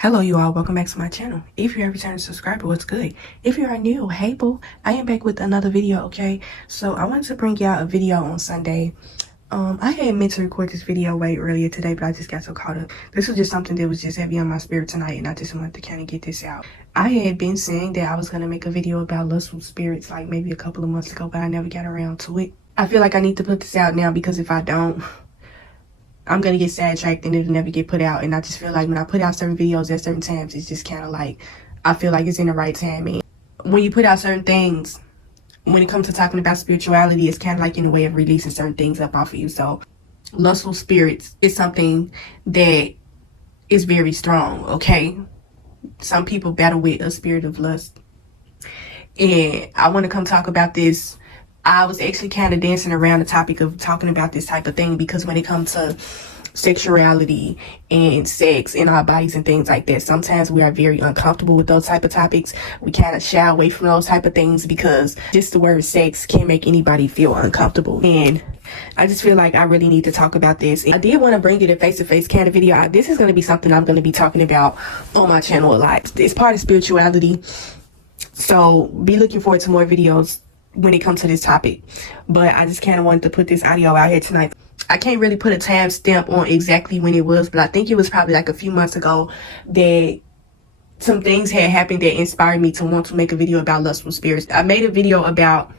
Hello you all, welcome back to my channel. If you're a returning subscriber, what's good? If you are new, hey boo, I am back with another video, okay? So I wanted to bring y'all a video on Sunday. I had meant to record this video way earlier today, but I just got so caught up. This was just something that was just heavy on my spirit tonight, and I just wanted to kind of get this out. I had been saying that I was going to make a video about lustful spirits like maybe a couple of months ago, but I never got around to it. I feel like I need to put this out now because if I don't, I'm going to get sidetracked and it'll never get put out. And I just feel like when I put out certain videos at certain times, it's just kind of like, I feel like it's in the right timing. When you put out certain things, when it comes to talking about spirituality, it's kind of like in a way of releasing certain things up off of you. So lustful spirits is something that is very strong, okay? Some people battle with a spirit of lust. And I want to come talk about this. I was actually kind of dancing around the topic of talking about this type of thing because when it comes to sexuality and sex in our bodies and things like that, sometimes we are very uncomfortable with those type of topics. We kind of shy away from those type of things because just the word sex can make anybody feel uncomfortable. And I just feel like I really need to talk about this. I did want to bring it a face-to-face kind of video. This is going to be something I'm going to be talking about on my channel a lot. It's part of spirituality. So be looking forward to more videos when it comes to this topic, but I just kind of wanted to put this audio out here tonight. I can't really put a time stamp on exactly when it was, but I think it was probably like a few months ago that some things had happened that inspired me to want to make a video about lustful spirits. I made a video about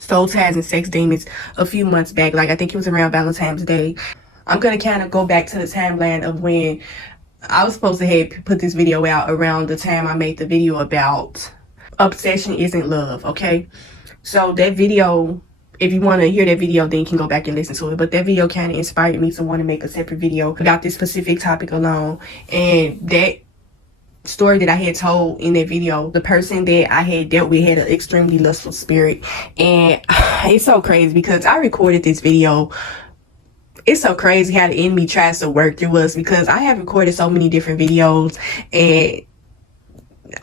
soul ties and sex demons a few months back, like I think it was around Valentine's Day. I'm gonna kind of go back to the timeline of when I was supposed to have put this video out around the time I made the video about obsession isn't love, okay? So that video, if you want to hear that video, then you can go back and listen to it. But that video kind of inspired me to want to make a separate video about this specific topic alone. And that story that I had told in that video, the person that I had dealt with had an extremely lustful spirit. And it's so crazy because I recorded this video. It's so crazy how the enemy tries to work through us because I have recorded so many different videos and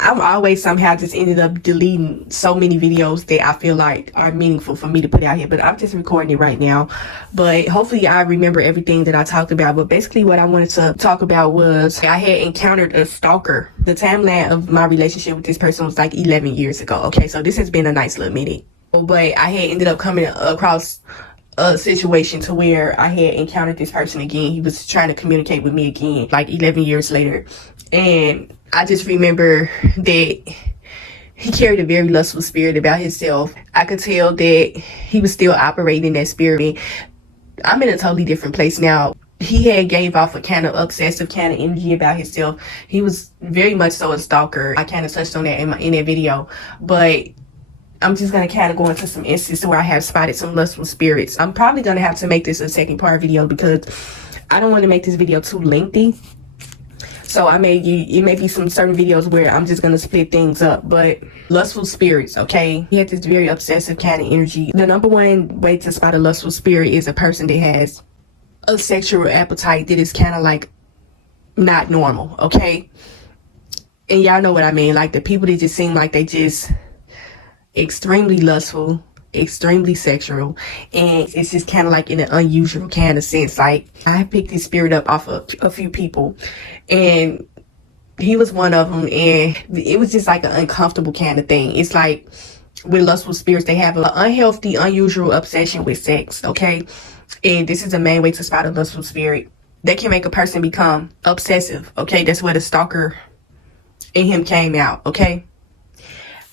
I'm always somehow just ended up deleting so many videos that I feel like are meaningful for me to put out here, but I'm just recording it right now. But hopefully I remember everything that I talked about. But basically what I wanted to talk about was I had encountered a stalker. The timeline of my relationship with this person was like 11 years ago. Okay, so this has been a nice little minute. But I had ended up coming across a situation to where I had encountered this person again. He was trying to communicate with me again, like 11 years later. And I just remember that he carried a very lustful spirit about himself. I could tell that he was still operating that spirit. I'm in a totally different place now. He had gave off a kind of obsessive kind of energy about himself. He was very much so a stalker. I kind of touched on that in that video, but I'm just going to kind of go into some instances where I have spotted some lustful spirits. I'm probably going to have to make this a second part video because I don't want to make this video too lengthy. So it may be some certain videos where I'm just going to split things up. But lustful spirits, okay? He had this very obsessive kind of energy. The number one way to spot a lustful spirit is a person that has a sexual appetite that is kind of like not normal, okay? And y'all know what I mean. Like the people that just seem like they just extremely lustful, extremely sexual, and it's just kind of like in an unusual kind of sense. Like I picked this spirit up off of a few people and he was one of them, and it was just like an uncomfortable kind of thing. It's like with lustful spirits, they have an unhealthy, unusual obsession with sex, okay? And this is the main way to spot a lustful spirit. They can make a person become obsessive, okay? That's where the stalker in him came out, okay?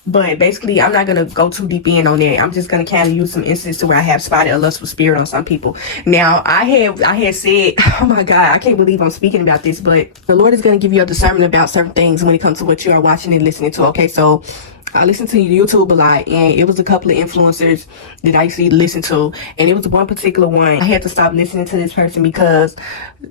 But basically, I'm not going to go too deep in on that. I'm just going to kind of use some instances where I have spotted a lustful spirit on some people. Now, I had said, oh my God, I can't believe I'm speaking about this, but the Lord is going to give you a discernment about certain things when it comes to what you are watching and listening to. Okay, so I listen to YouTube a lot, and it was a couple of influencers that I used to listen to, and it was one particular one. I had to stop listening to this person because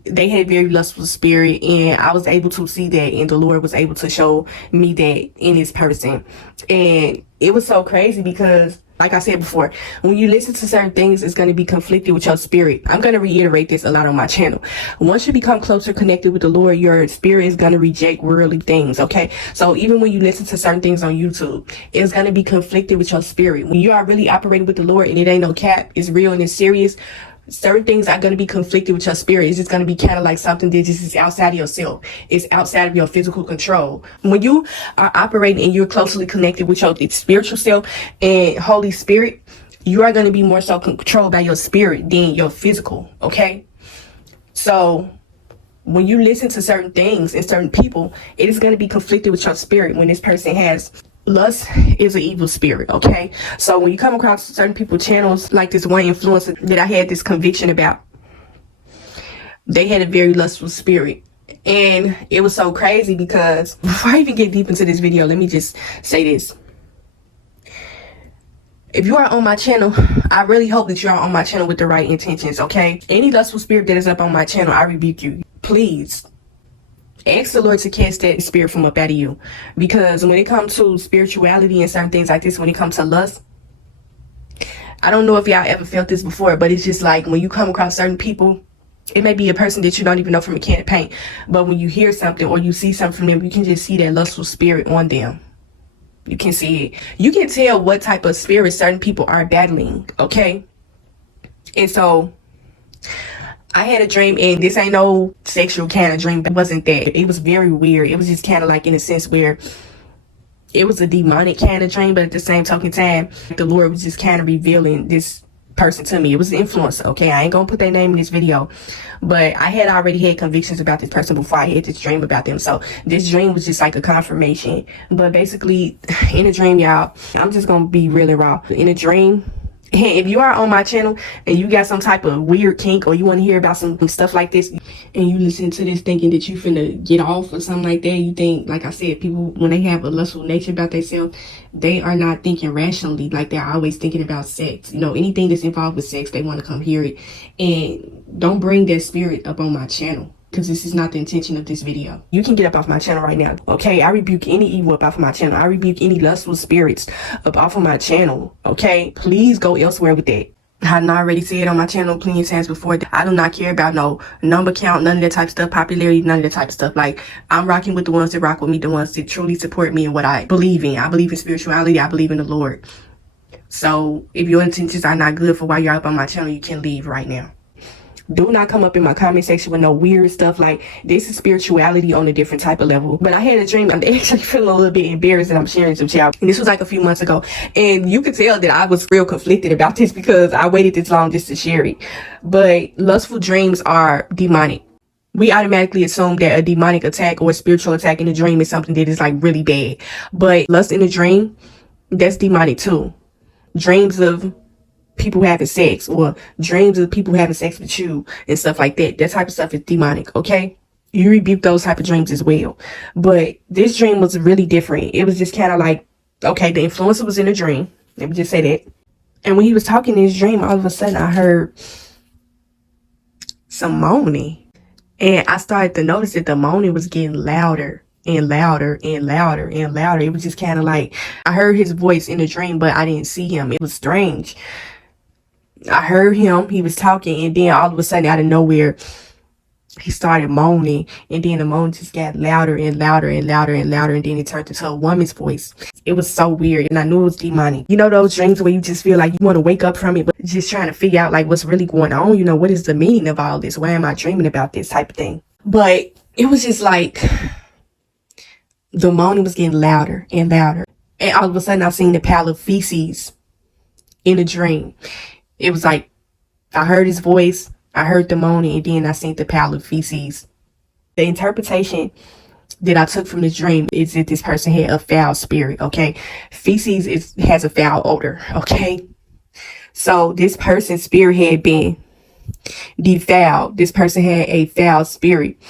they had very lustful spirit, and I was able to see that, and the Lord was able to show me that in this person. And it was so crazy because, like I said before, when you listen to certain things, it's going to be conflicted with your spirit. I'm going to reiterate this a lot on my channel. Once you become closer connected with the Lord, your spirit is going to reject worldly things, okay? So even when you listen to certain things on YouTube, it's going to be conflicted with your spirit. When you are really operating with the Lord and it ain't no cap, it's real and it's serious, certain things are going to be conflicted with your spirit. It's just going to be kind of like something that just is outside of yourself. It's outside of your physical control. When you are operating and you're closely connected with your spiritual self and Holy Spirit, you are going to be more so controlled by your spirit than your physical. Okay. So when you listen to certain things and certain people, it is going to be conflicted with your spirit. When this person has lust, is an evil spirit. Okay, so when you come across certain people channels, like this one influencer that I had this conviction about, they had a very lustful spirit. And it was so crazy because before I even get deep into this video, let me just say this. If you are on my channel, I really hope that you are on my channel with the right intentions. Okay, any lustful spirit that is up on my channel, I rebuke you. Please ask the Lord to cast that spirit from up out of you. Because when it comes to spirituality and certain things like this, when it comes to lust, I don't know if y'all ever felt this before, but it's just like when you come across certain people, it may be a person that you don't even know from a can of paint, but when you hear something or you see something from them, you can just see that lustful spirit on them. You can see it. You can tell what type of spirit certain people are battling. Okay. And so I had a dream, and this ain't no sexual kind of dream. It wasn't that. It was very weird. It was just kind of like in a sense where it was a demonic kind of dream, but at the same token time, the Lord was just kind of revealing this person to me. It was an influencer. Okay, I ain't gonna put their name in this video, but I had already had convictions about this person before I had this dream about them. So this dream was just like a confirmation. But basically, in a dream, y'all, I'm just gonna be really raw. In a dream, if you are on my channel and you got some type of weird kink or you want to hear about some stuff like this and you listen to this thinking that you finna get off or something like that, you think, like I said, people, when they have a lustful nature about themselves, they are not thinking rationally. Like, they're always thinking about sex. You know, anything that's involved with sex, they want to come hear it. And don't bring that spirit up on my channel, because this is not the intention of this video. You can get up off my channel right now. Okay, I rebuke any evil up off of my channel. I rebuke any lustful spirits up off of my channel. Okay, please go elsewhere with that. I done already said on my channel plenty of times before, I do not care about no number count, none of that type of stuff, popularity, none of that type of stuff. Like, I'm rocking with the ones that rock with me, the ones that truly support me and what I believe in. I believe in spirituality. I believe in the Lord. So if your intentions are not good for why you're up on my channel, you can leave right now. Do not come up in my comment section with no weird stuff. Like, this is spirituality on a different type of level. But I had a dream. I'm actually feeling a little bit embarrassed that I'm sharing this with y'all. And this was like a few months ago. And you could tell that I was real conflicted about this because I waited this long just to share it. But lustful dreams are demonic. We automatically assume that a demonic attack or a spiritual attack in a dream is something that is like really bad. But lust in a dream, that's demonic too. Dreams of people having sex or dreams of people having sex with you and stuff like that, that type of stuff is demonic. Okay, you rebuke those type of dreams as well. But this dream was really different. It was just kind of like, okay, the influencer was in a dream, let me just say that, and when he was talking in his dream, all of a sudden I heard some moaning, and I started to notice that the moaning was getting louder and louder and louder and louder. It was just kind of like I heard his voice in the dream, but I didn't see him. It was strange. I heard him, he was talking, and then all of a sudden out of nowhere he started moaning, and then the moan just got louder and louder and louder and louder, and then it turned into a woman's voice. It was so weird, and I knew it was demonic. You know those dreams where you just feel like you want to wake up from it, but just trying to figure out like what's really going on. You know, what is the meaning of all this? Why am I dreaming about this type of thing? But it was just like the moaning was getting louder and louder, and all of a sudden I seen the pile of feces in a dream. It was like I heard his voice, I heard the moaning, and then I seen the pile of feces. The interpretation that I took from this dream is that this person had a foul spirit. Okay, feces has a foul odor. Okay, so this person's spirit had been defiled. This person had a foul spirit,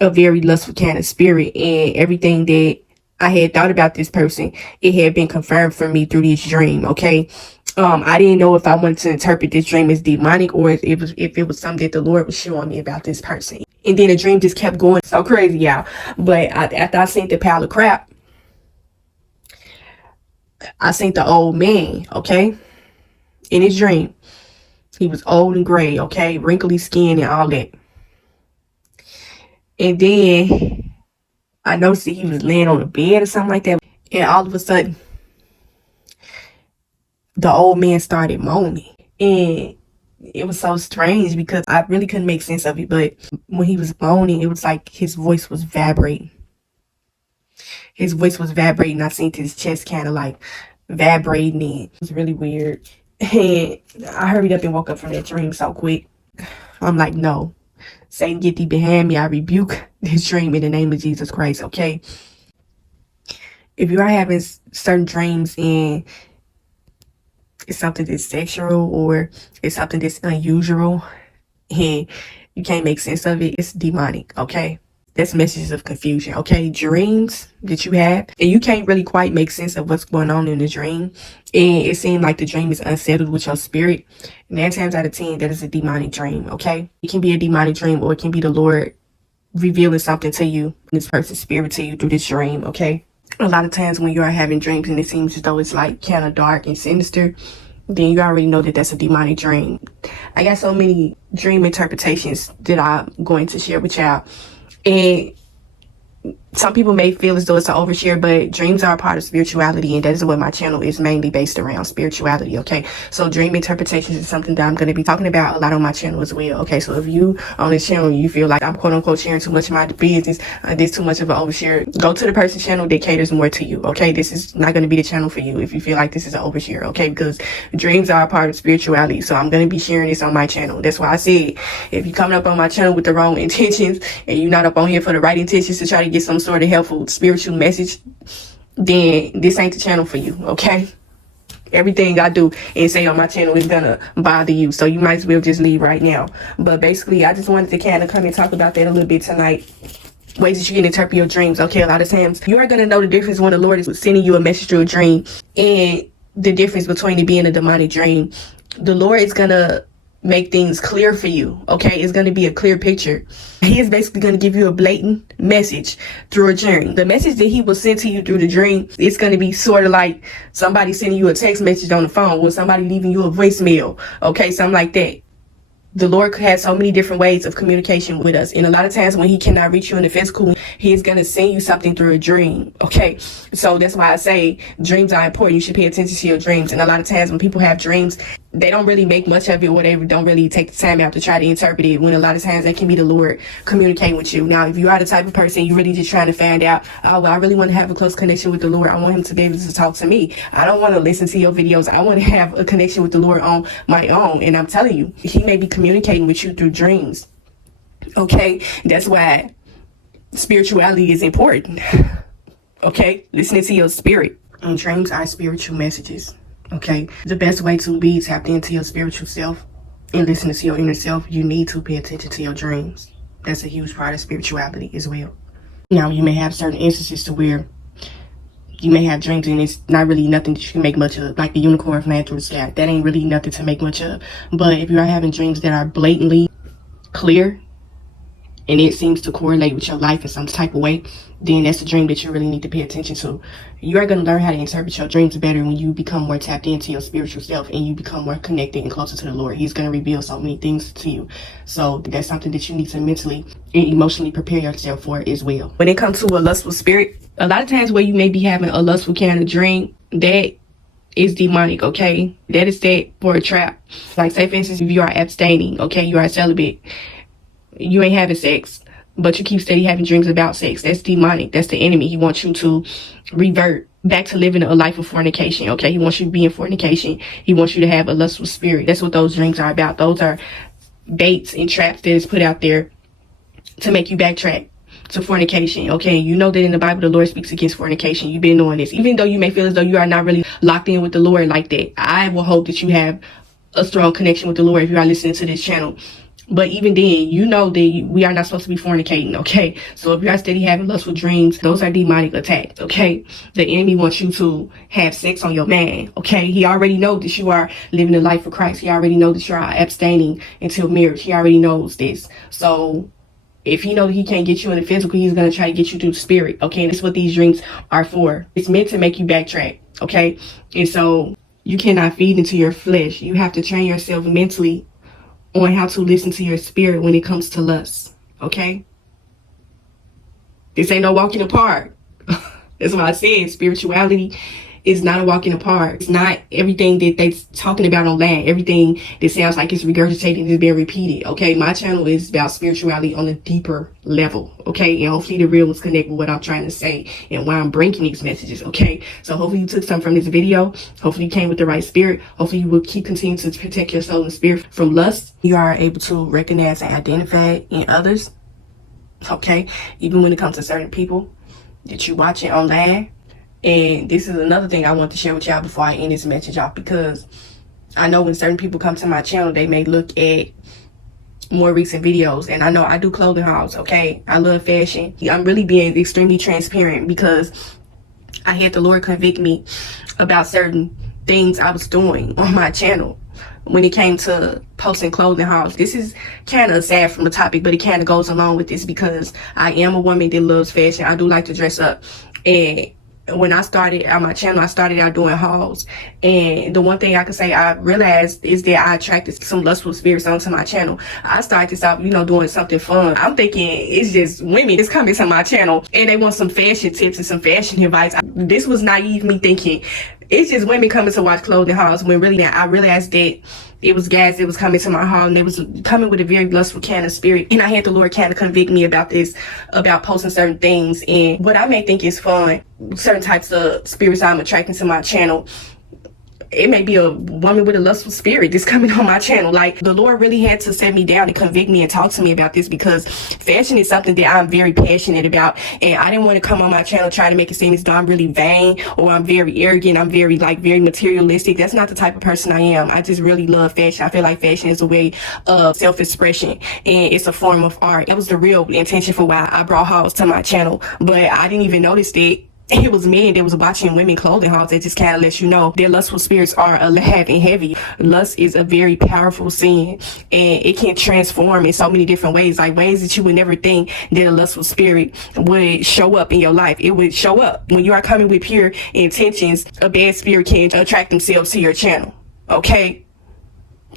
a very lustful kind of spirit, and everything that I had thought about this person, it had been confirmed for me through this dream. Okay, I didn't know if I wanted to interpret this dream as demonic or if it was something that the Lord was showing me about this person. And then the dream just kept going so crazy, y'all. But after I seen the pile of crap, I seen the old man. Okay, in his dream, he was old and gray. Okay, wrinkly skin and all that. And then I noticed that he was laying on a bed or something like that. And all of a sudden, the old man started moaning. And it was so strange because I really couldn't make sense of it. But when he was moaning, it was like his voice was vibrating. His voice was vibrating. I seen his chest kind of like vibrating. It was really weird. And I hurried up and woke up from that dream so quick. I'm like, no. Satan, get thee behind me. I rebuke this dream in the name of Jesus Christ, okay? If you are having certain dreams and it's something that's sexual or it's something that's unusual and you can't make sense of it, it's demonic, okay? That's messages of confusion, okay? Dreams that you have and you can't really quite make sense of what's going on in the dream, and it seems like the dream is unsettled with your spirit. 9 times out of 10, that is a demonic dream, okay? It can be a demonic dream or it can be the Lord revealing something to you, this person's spirit to you through this dream, okay? A lot of times when you are having dreams and it seems as though it's like kind of dark and sinister, then you already know that that's a demonic dream. I got so many dream interpretations that I'm going to share with y'all. And some people may feel as though it's an overshare, but dreams are a part of spirituality, and that is what my channel is mainly based around, spirituality, okay? So dream interpretations is something that I'm going to be talking about a lot on my channel as well, okay? So if you on this channel, you feel like I'm quote-unquote sharing too much of my business, this too much of an overshare, go to the person's channel that caters more to you, okay? This is not going to be the channel for you if you feel like this is an overshare, okay? Because dreams are a part of spirituality, so I'm going to be sharing this on my channel. That's why I said, if you're coming up on my channel with the wrong intentions and you're not up on here for the right intentions to try to get some sort of helpful spiritual message, then this ain't the channel for you, okay? Everything I do and say on my channel is gonna bother you, so you might as well just leave right now. But basically, I just wanted to kind of come and talk about that a little bit tonight. Ways that you can interpret your dreams, okay? A lot of times you are gonna know the difference when the Lord is sending you a message through a dream and the difference between it being a demonic dream. The Lord is gonna make things clear for you, okay? It's going to be a clear picture. He is basically going to give you a blatant message through a dream. The message that he will send to you through the dream, it's going to be sort of like somebody sending you a text message on the phone or somebody leaving you a voicemail, okay? Something like that. The Lord has so many different ways of communication with us. And a lot of times when he cannot reach you in the physical, he is going to send you something through a dream. Okay. So that's why I say dreams are important. You should pay attention to your dreams. And a lot of times when people have dreams, they don't really make much of it, or they don't really take the time out to try to interpret it, when a lot of times that can be the Lord communicating with you. Now, if you are the type of person, you're really just trying to find out, oh, well, I really want to have a close connection with the Lord. I want him to be able to talk to me. I don't want to listen to your videos. I want to have a connection with the Lord on my own. And I'm telling you, he may be communicating with you through dreams. Okay. That's why spirituality is important. Okay. Listening to your spirit. And dreams are spiritual messages. Okay, the best way to be tapped into your spiritual self and listening to your inner self, you need to pay attention to your dreams. That's a huge part of spirituality as well. Now, you may have certain instances to where you may have dreams and it's not really nothing that you can make much of, like the unicorn flying through the sky. That ain't really nothing to make much of. But if you are having dreams that are blatantly clear and it seems to correlate with your life in some type of way, then that's a dream that you really need to pay attention to. You are going to learn how to interpret your dreams better when you become more tapped into your spiritual self and you become more connected and closer to the Lord. He's going to reveal so many things to you. So that's something that you need to mentally and emotionally prepare yourself for as well. When it comes to a lustful spirit, a lot of times where you may be having a lustful kind of dream, that is demonic, okay? That is set for a trap. Like, say for instance, if you are abstaining, okay, you are celibate, you ain't having sex, but you keep steady having dreams about sex. That's demonic. That's the enemy. He wants you to revert back to living a life of fornication, okay? He wants you to be in fornication. He wants you to have a lustful spirit. That's what those dreams are about. Those are baits and traps that is put out there to make you backtrack to fornication, okay? You know that in the Bible, the Lord speaks against fornication. You've been knowing this. Even though you may feel as though you are not really locked in with the Lord like that, I will hope that you have a strong connection with the Lord if you are listening to this channel. But even then, you know that we are not supposed to be fornicating, okay? So if you are steady having lustful dreams, those are demonic attacks, okay? The enemy wants you to have sex on your man, okay? He already knows that you are living a life for Christ. He already knows that you are abstaining until marriage. He already knows this. So if he knows that he can't get you in the physical, he's going to try to get you through the spirit, okay? And that's what these dreams are for. It's meant to make you backtrack, okay? And so you cannot feed into your flesh. You have to train yourself mentally on how to listen to your spirit when it comes to lust, okay? This ain't no walk in the park. That's why I said spirituality is not a walk in the park. It's not everything that they talking about online. Everything that sounds like it's regurgitated is being repeated. Okay, my channel is about spirituality on a deeper level. Okay, and hopefully the real was connect with what I'm trying to say and why I'm bringing these messages. Okay, so hopefully you took something from this video. Hopefully you came with the right spirit. Hopefully you will keep continuing to protect your soul and spirit from lust. You are able to recognize and identify in others. Okay, even when it comes to certain people that you watching online. And this is another thing I want to share with y'all before I end this message off, because I know when certain people come to my channel, they may look at more recent videos, and I know I do clothing hauls. Okay, I love fashion. I'm really being extremely transparent because I had the Lord convict me about certain things I was doing on my channel when it came to posting clothing hauls. This is kind of sad from the topic, but it kind of goes along with this because I am a woman that loves fashion. I do like to dress up, and when I started on my channel, I started out doing hauls. And the one thing I can say I realized is that I attracted some lustful spirits onto my channel. I started this out, doing something fun. I'm thinking it's just women that's coming to my channel and they want some fashion tips and some fashion advice. This was naive me thinking it's just women coming to watch clothing hauls, when really I realized that it was guys that was coming to my haul, and they was coming with a very lustful kind of spirit. And I had the Lord kind of convict me about this, about posting certain things. And what I may think is fun, certain types of spirits I'm attracting to my channel, it may be a woman with a lustful spirit that's coming on my channel. Like, the Lord really had to set me down and convict me and talk to me about this, because fashion is something that I'm very passionate about. And I didn't want to come on my channel trying to make it seem as though I'm really vain or I'm very arrogant. I'm very materialistic. That's not the type of person I am. I just really love fashion. I feel like fashion is a way of self-expression, and it's a form of art. That was the real intention for why I brought hauls to my channel. But I didn't even notice that it was men that was watching women clothing hauls. That just kind of lets you know their lustful spirits are alive and heavy. Lust is a very powerful sin, and it can transform in so many different ways, like ways that you would never think that a lustful spirit would show up in your life. It would show up when you are coming with pure intentions. A bad spirit can attract themselves to your channel. Okay,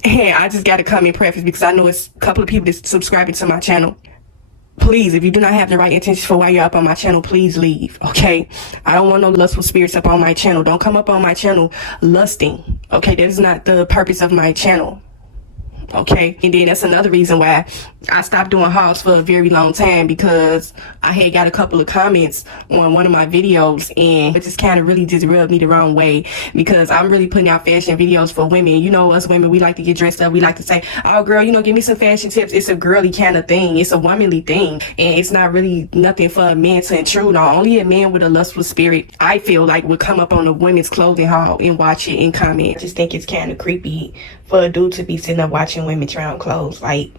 and I just got to come in preface because I know it's a couple of people that's subscribing to my channel. Please, if you do not have the right intentions for why you're up on my channel, please leave. Okay, I don't want no lustful spirits up on my channel. Don't come up on my channel lusting. Okay, that is not the purpose of my channel. Okay, and then that's another reason why I stopped doing hauls for a very long time, because I had got a couple of comments on one of my videos, and it just kind of really just rubbed me the wrong way, because I'm really putting out fashion videos for women. Us women, we like to get dressed up. We like to say, oh girl, give me some fashion tips. It's a girly kind of thing. It's a womanly thing, and it's not really nothing for a man to intrude on. Only a man with a lustful spirit, I feel like, would come up on a women's clothing haul and watch it and comment. I just think it's kind of creepy for a dude to be sitting up watching women try on clothes. Like,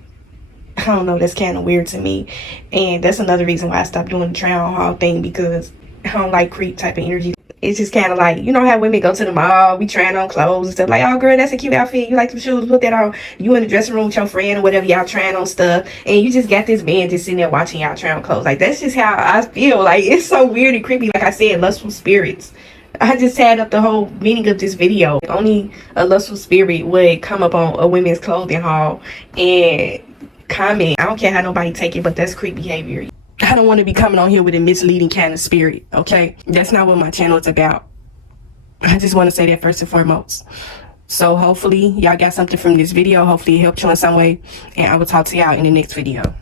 I don't know, that's kind of weird to me. And that's another reason why I stopped doing the try on haul thing, because I don't like creep type of energy. It's just kind of like, how women go to the mall, we trying on clothes and stuff, like, oh girl, that's a cute outfit, you like them shoes, put that on. You in the dressing room with your friend or whatever, y'all trying on stuff, and you just got this man just sitting there watching y'all try on clothes. Like, that's just how I feel. Like, it's so weird and creepy. Like I said, lustful spirits. I just had up the whole meaning of this video. Only a lustful spirit would come up on a women's clothing haul and comment. I don't care how nobody take it, but that's creep behavior. I don't want to be coming on here with a misleading kind of spirit. Okay, that's not what my channel is about. I just want to say that first and foremost. So hopefully y'all got something from this video. Hopefully it helped you in some way, and I will talk to y'all in the next video.